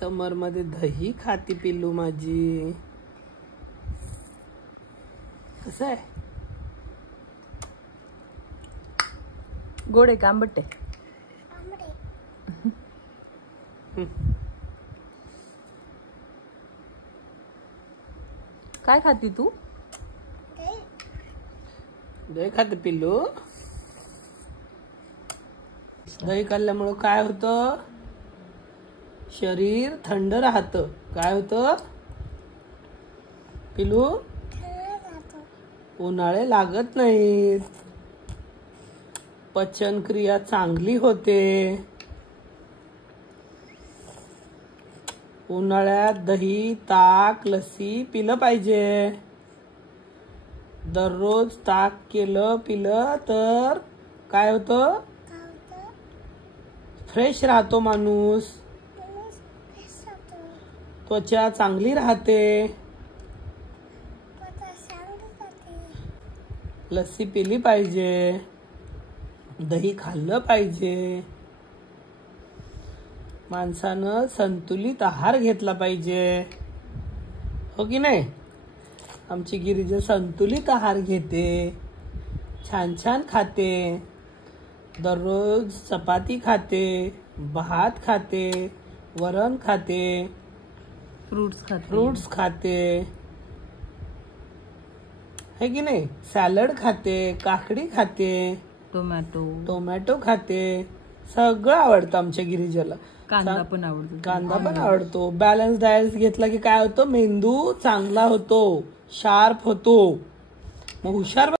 समर मध्ये दही खाती पिल्लू माझी. कसं आहे? गोड आहे का आंबट आहे? काय खाती तू? दही खाते पिल्लू. दही खाल्ल्यामुळे काय होतं? शरीर थंड राहतं. काय होतं पिल्लू? उन्हाळे लागत नाहीत. पचन क्रिया चांगली होते. उन्हाळ्यात दही, ताक, लस्सी पिलं पाहिजे. दररोज ताक पिलं तर काय होतं? फ्रेश राहतो माणूस. त्वचा चांगली राहते. लस्सी पिली पाहिजे. दही खाल्लं पाहिजे. माणसानं संतुलित आहार घेतला पाहिजे. हो की नाही? आमची गिरिजा संतुलित आहार घेते. छान छान खाते. दररोज चपाती खाते, भात खाते, वरण खाते, फ्रूट्स खाते. है की नाही? सॅलड खाते, काकडी खाते, टोमॅटो खाते. सगळं आवडतं आमच्या गिरिजाला. कांदा पण आवडतो. बॅलन्स डाएट घेतला की काय होतं? मेंदू चांगला होतो, शार्प होतो, मग हुशार